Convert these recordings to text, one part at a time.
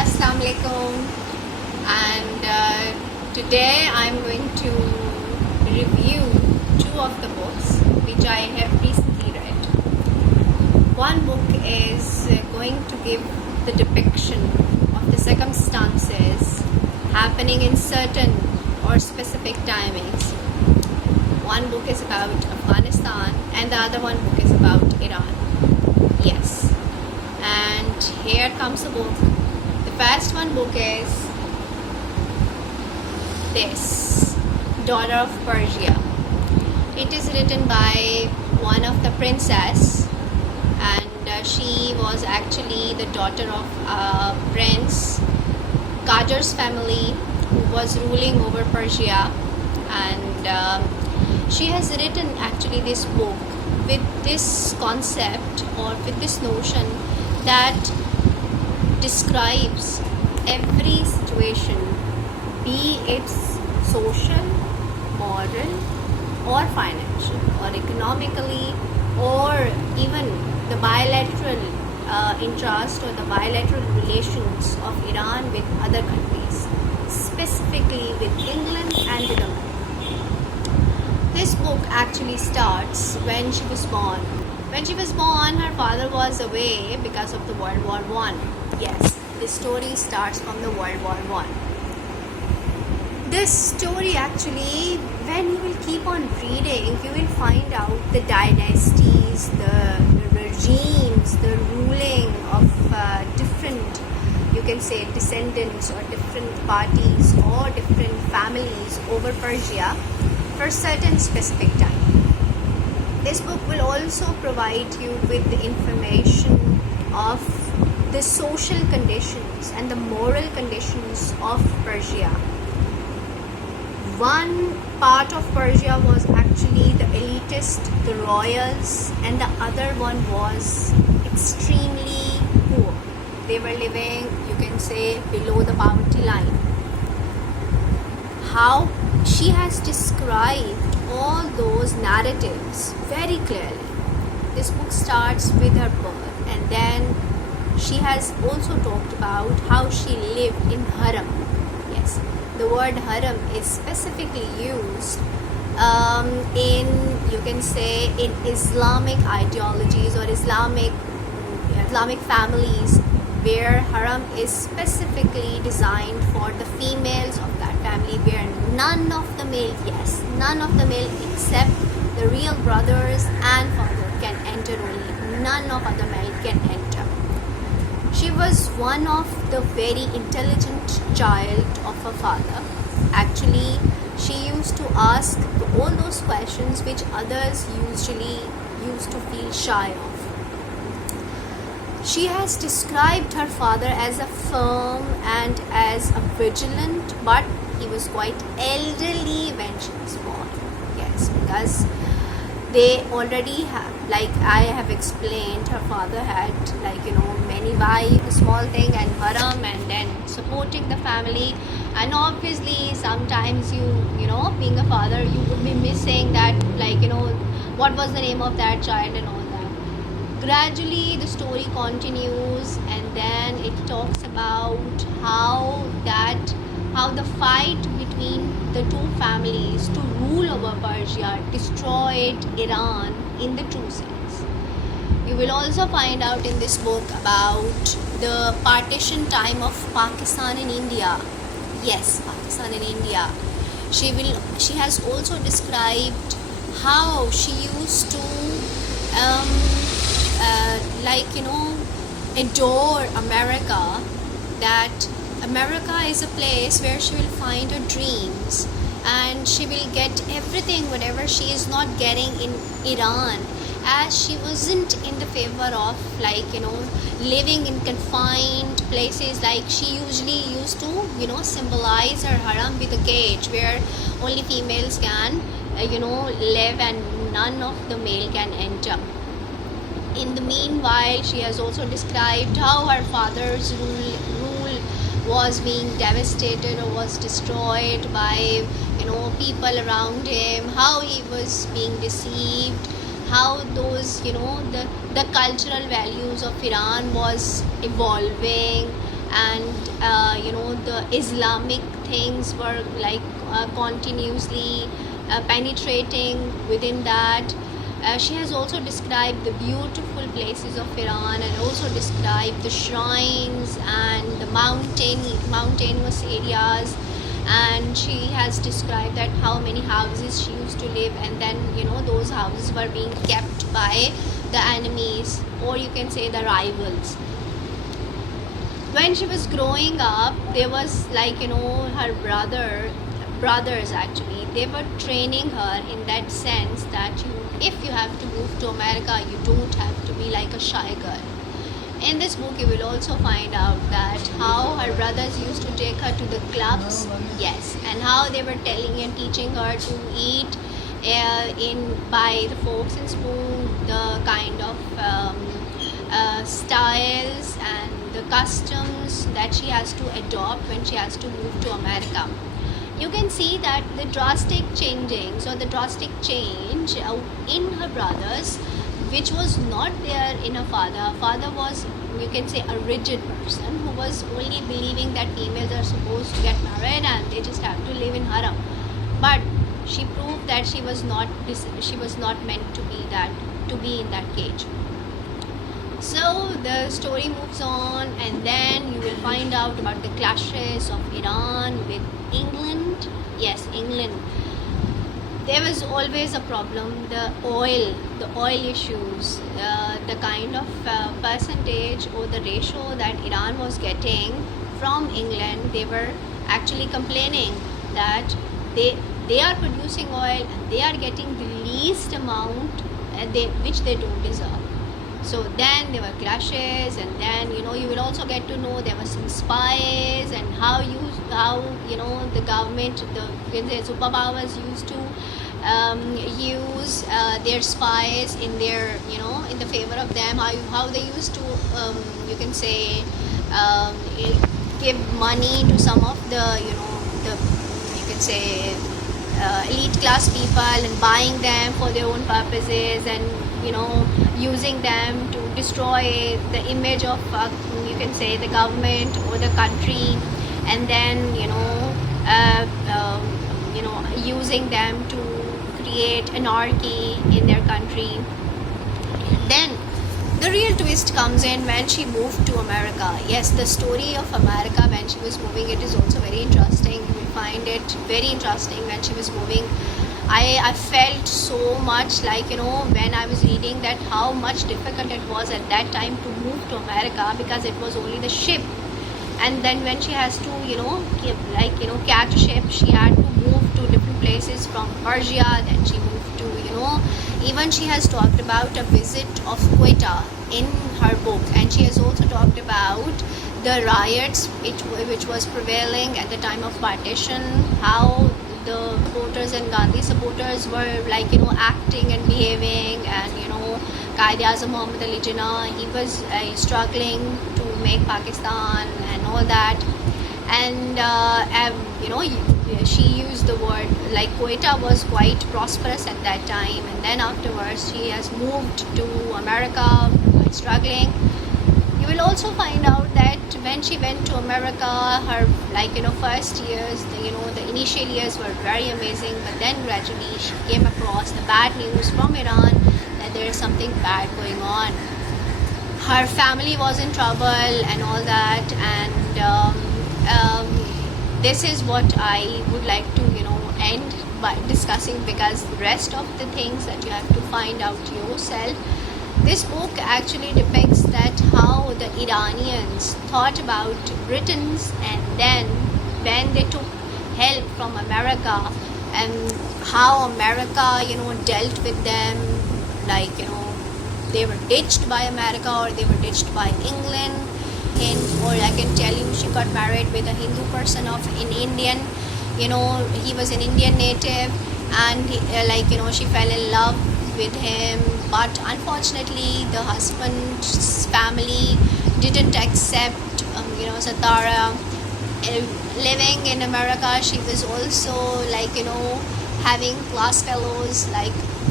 Assalamu alaikum, and today I'm going to review two of the books which I have recently read. One book is going to give the depiction of the circumstances happening in certain or specific timings. One book is about Afghanistan and the other one book is about Iran. Yes, and here comes the book. The first one book is this, Daughter of Persia. It is written by one of the princess, and she was actually the daughter of Prince Qajar's family who was ruling over Persia, and she has written actually this book with this concept or with this notion that describes every situation, be it social, moral, or financial, or economically, or even the bilateral interest or the bilateral relations of Iran with other countries, specifically with England and with America. This book actually starts when she was born. When she was born, her father was away because of the World War I. Yes, this story starts from the World War I. This story actually, when you will keep on reading, you will find out the dynasties, the regimes, the ruling of different, you can say, descendants or different parties or different families over Persia for a certain specific time. This book will also provide you with the information of the social conditions and the moral conditions of Persia. One part of Persia was actually the elitist, the royals, and the other one was extremely poor. They were living, you can say, below the poverty line. How she has described all those narratives very clearly. This book starts with her birth, and then she has also talked about how she lived in harem. Yes, the word harem is specifically used in, you can say, in Islamic ideologies or Islamic families, where harem is specifically designed for the females of that family, where none of the male except the real brothers and father can enter only. None of other male can enter. She was one of the very intelligent child of her father. Actually, she used to ask all those questions which others usually used to feel shy of. She has described her father as a firm and as a vigilant, but he was quite elderly when she was born. Yes, because they already have, like I have explained, her father had, many wives, small thing, and harem, and then supporting the family. And obviously sometimes you being a father, you would be missing that, what was the name of that child and all that. Gradually the story continues, and then it talks about how the fight between the two families to rule over Persia destroyed Iran in the true sense. You will also find out in this book about the partition time of Pakistan and India. Yes, Pakistan and India. She has also described how she used to adore America, that America is a place where she will find her dreams and she will get everything whatever she is not getting in Iran, as she wasn't in the favor of living in confined places. Like she usually used to symbolize her harem with a cage where only females can live and none of the male can enter. In the meanwhile, she has also described how her father's rule was being devastated or was destroyed by people around him, how he was being deceived, how those the cultural values of Iran was evolving, and Islamic things were like continuously penetrating within that. She has also described the beautiful places of Iran, and also described the shrines and the mountainous areas. And she has described that how many houses she used to live, and then those houses were being kept by the enemies, or you can say the rivals. When she was growing up, there was like her brothers actually, they were training her in that sense that if you have to move to America, you don't have to be like a shy girl. In this book you will also find out that how her brothers used to take her to the clubs, yes, and how they were telling and teaching her to eat in by the forks and spoon, the kind of styles and the customs that she has to adopt when she has to move to America. You can see that the drastic changing, so the drastic change in her brothers, which was not there in her father. Her father was, you can say, a rigid person who was only believing that females are supposed to get married and they just have to live in harem. But she proved that she was not meant to be in that cage. So the story moves on, and then you will find out about the clashes of Iran with England. Yes, England. There was always a problem, the oil issues, the kind of percentage or the ratio that Iran was getting from England. They were actually complaining that they are producing oil and they are getting the least amount which they don't deserve. So then there were clashes, and then you will also get to know there were some spies, and how the government, the superpowers used to use their spies in their in the favor of them, how they used to you can say give money to some of the you can say elite class people, and buying them for their own purposes, and using them to destroy the image of you can say the government or the country, and then using them to create anarchy in their country. Then the real twist comes in when she moved to America. Yes, the story of America when she was moving, it is also very interesting. You will find it very interesting when she was moving. I felt so much like when I was reading that how much difficult it was at that time to move to America, because it was only the ship, and then when she has to catch a ship, she had to move to different places from Persia. Then she moved to even she has talked about a visit of Quetta in her book, and she has also talked about the riots which was prevailing at the time of partition, how the supporters and Gandhi supporters were acting and behaving, and Quaid-e-Azam Muhammad Ali Jinnah, he was struggling to make Pakistan and all that. And she used the word like Quetta was quite prosperous at that time, and then afterwards she has moved to America quite struggling. You will also find out that when she went to America, her first years, the initial years were very amazing, but then gradually she came across the bad news from Iran that there is something bad going on. Her family was in trouble and all that, and this is what I would like to end by discussing, because the rest of the things that you have to find out yourself. This book actually depicts that how the Iranians thought about Britons, and then when they took help from America, and how America dealt with them, they were ditched by America or they were ditched by England. Or I can tell you, she got married with a Hindu person of an Indian, he was an Indian native, and she fell in love with him, but unfortunately the husband's family didn't accept Satara living in America. She was also having class fellows,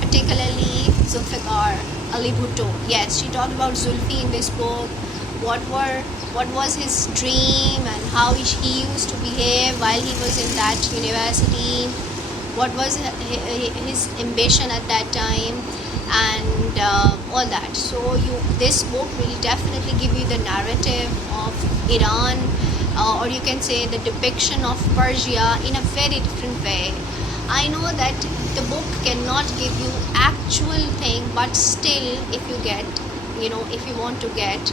particularly Zulfikar Ali Bhutto. Yes, she talked about Zulfi in this book. What were what was his dream and how he used to behave while he was in that university, what was his ambition at that time, and all that. So this book will definitely give you the narrative of Iran, or you can say the depiction of Persia in a very different way. I know that the book cannot give you actual thing, but still, if you get, if you want to get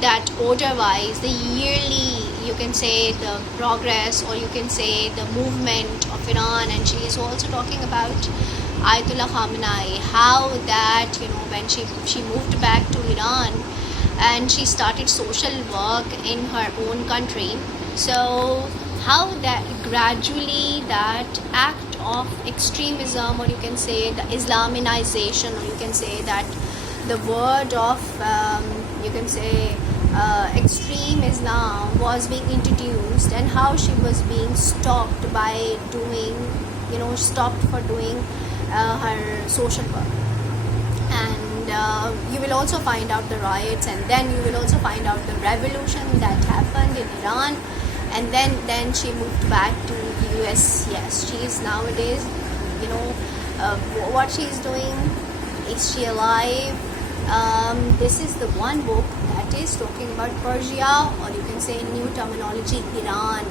that order wise, the yearly, you can say the progress, or you can say the movement of Iran. And she is also talking about Ayatollah Khamenei, how that, when she moved back to Iran and she started social work in her own country. So how that gradually that act of extremism, or you can say the Islaminization, or you can say that the word of you can say extreme Islam was being introduced, and how she was being stopped by doing, stopped for doing her social work. And you will also find out the riots, and then you will also find out the revolution that happened in Iran. And then she moved back to the US. Yes, she is nowadays, what she is doing. Is she alive? This is the one book that is talking about Persia, or you can say in new terminology, Iran.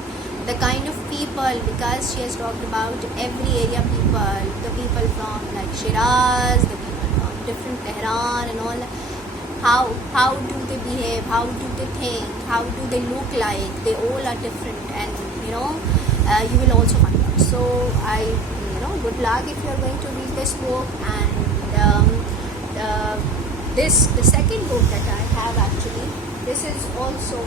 The kind of people, because she has talked about every area people, the people from like Shiraz, the people from different Tehran and all. How do they behave, how do they think, how do they look like, they all are different. And you will also find out. So good luck if you are going to read this book. And the second book that I have, actually, this is also,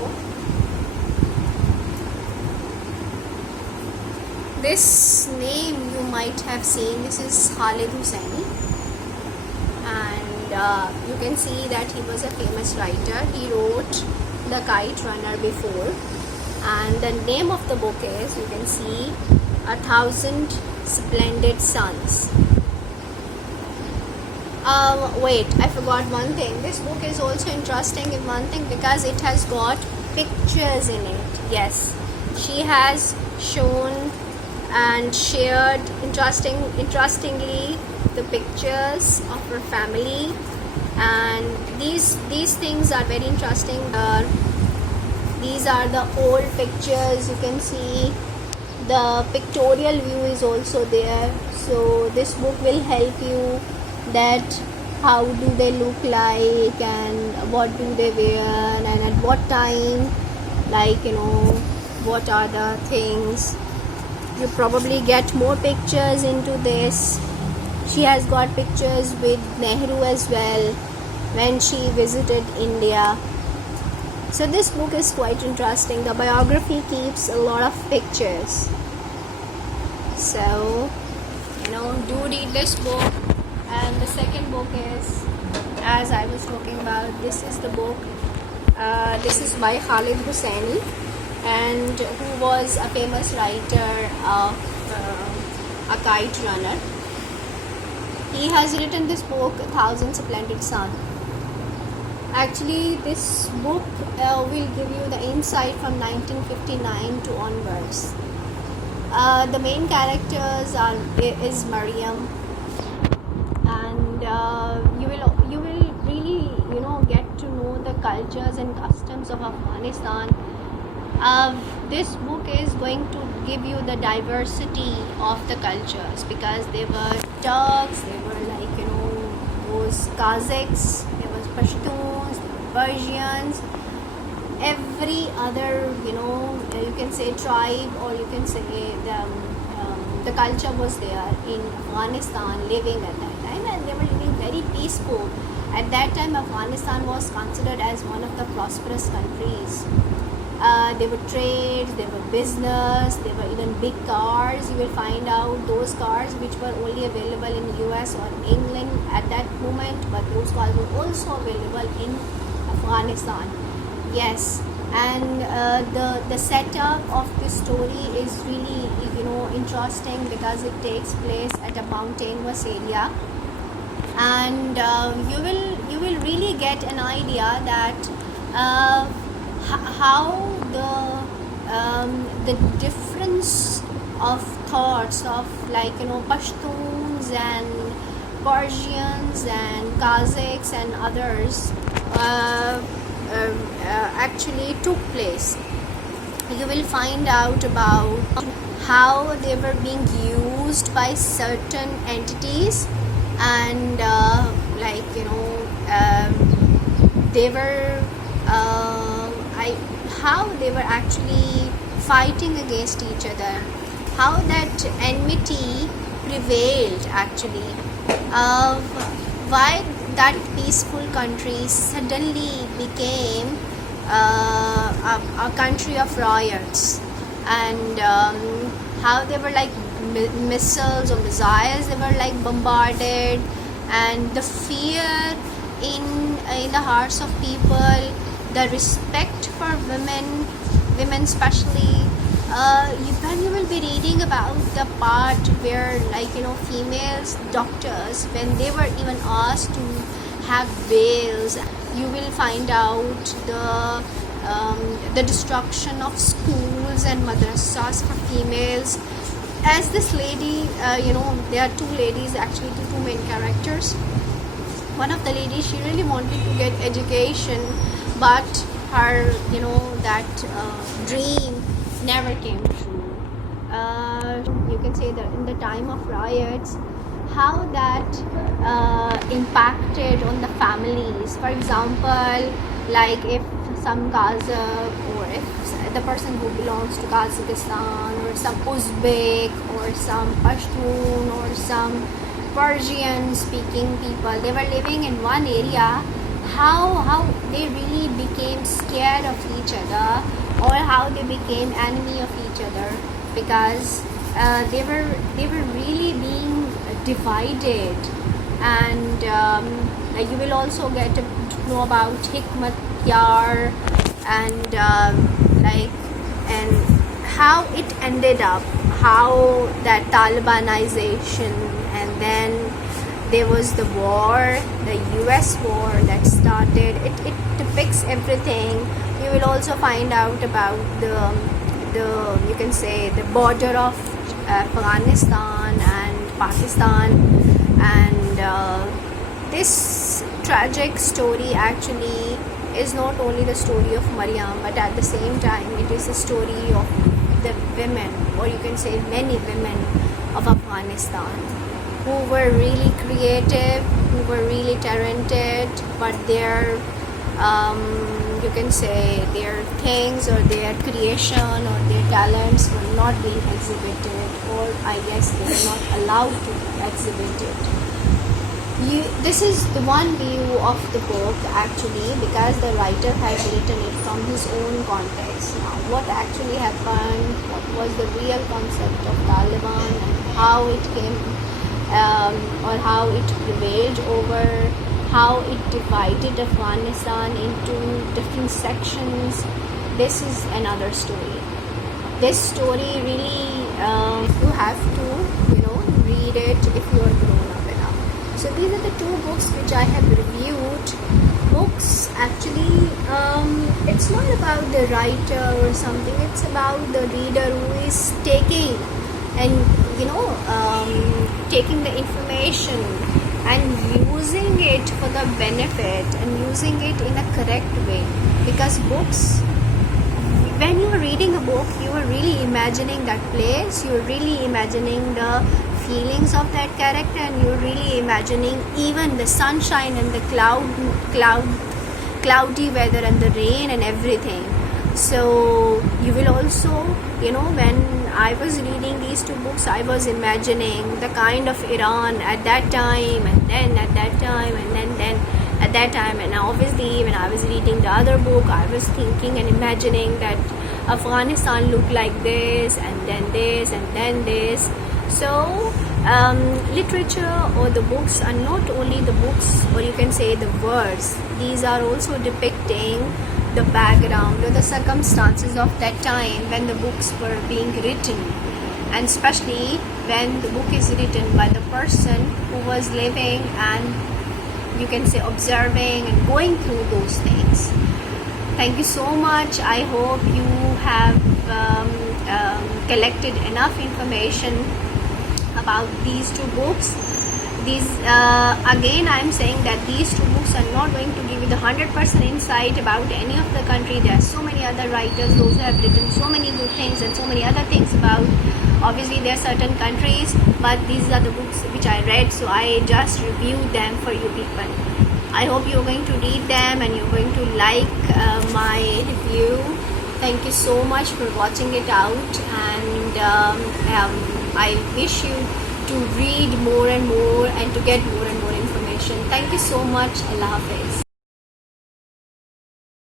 this name you might have seen. This is Khalid Hosseini, and you can see that he was a famous writer. He wrote The Kite Runner before, and the name of the book is, you can see, 1,000 Splendid Suns. Wait, I forgot one thing. This book is also interesting in one thing, because it has got pictures in it. Yes, she has shown and shared interestingly the pictures of her family, and these things are very interesting. These are the old pictures. You can see the pictorial view is also there. So this book will help you that how do they look like, and what do they wear, and at what time, like what are the things. You probably get more pictures into this. She has got pictures with Nehru as well when she visited India. So this book is quite interesting. The biography keeps a lot of pictures. So do read this book. And the second book is, as I was talking about, this is the book. This is by Khalid Hosseini, and who was a famous writer of A Kite Runner. He has written this book, 1,000 Splendid Suns. Actually, this book will give you the insight from 1959 to onwards. The main characters is Mariam, and you will really get to know the cultures and customs of Afghanistan. This book is going to give you the diversity of the cultures, because there were Turks, there were those Kazakhs, there was Pashtuns, there were Persians, every other you can say tribe, or you can say the culture was there in Afghanistan living at that time, and they were living very peaceful. At that time, Afghanistan was considered as one of the prosperous countries. There were trades, there were business, there were even big cars. You will find out those cars which were only available in US or England at that moment, but those cars were also available in Afghanistan. Yes, and the setup of this story is really interesting, because it takes place at a mountainous area, and you will really get an idea that uh, how the difference of thoughts of, like, Pashtuns and Persians and Kazakhs and others actually took place. You will find out about how they were being used by certain entities, and they were how they were actually fighting against each other, how that enmity prevailed actually, why that peaceful country suddenly became a country of riots, and how they were like missiles or missiles, they were like bombarded, and the fear in the hearts of people, the respect for women especially. When you will be reading about the part where, females doctors, when they were even asked to have veils, you will find out the destruction of schools and madrasas for females. As this lady, there are two ladies actually, two main characters. One of the ladies, she really wanted to get education, but her, that dream never came true. You can say that in the time of riots, how that impacted on the families. For example, like if some Kazakh, or if the person who belongs to Kazakhstan, or some Uzbek, or some Pashtun, or some Persian speaking people, they were living in one area, how they really became scared of each other, or how they became enemy of each other, because they were really being divided. And you will also get to know about Hikmat Yar, and and how it ended up, how that Talibanization, and then there was the war, the US war that started. It depicts everything. You will also find out about the you can say the border of Afghanistan and Pakistan, and this tragic story actually is not only the story of Maryam, but at the same time it is the story of the women, or you can say many women of Afghanistan, who were really creative, who were really talented, but their you can say their things, or their creation, or their talents were not being exhibited, or I guess they were not allowed to exhibit it. This is the one view of the book actually, because the writer has written it from his own context. Now, what actually happened, what was the real concept of Taliban, and how it came, or how it prevailed over, how it divided Afghanistan into different sections. This is another story. This story really, you have to, read it if you are grown up enough. So these are the two books which I have reviewed. Books actually, it's not about the writer or something. It's about the reader who is taking and taking the information and using it for the benefit, and using it in a correct way. Because books, when you are reading a book, you are really imagining that place, you are really imagining the feelings of that character, and you're really imagining even the sunshine and the cloudy weather and the rain and everything. So you will also, when I was reading these two books, I was imagining the kind of Iran at that time, and then at that time, and then at that time. And obviously when I was reading the other book, I was thinking and imagining that Afghanistan looked like this, and then this, and then this. So literature, or the books, are not only the books, or you can say the words. These are also depicting the background or the circumstances of that time when the books were being written, and especially when the book is written by the person who was living and, you can say, observing and going through those things. Thank you so much. I hope you have collected enough information about these two books. These again, I'm saying that these two books are not going to give you the 100% insight about any of the country. There are so many other writers, those who have written so many good things and so many other things about. Obviously, there are certain countries, but these are the books which I read, so I just reviewed them for you people. I hope you're going to read them and you're going to like my review. Thank you so much for watching it out, and I wish you to read more and more and to get more and more information. Thank you so much. Allah Hafiz.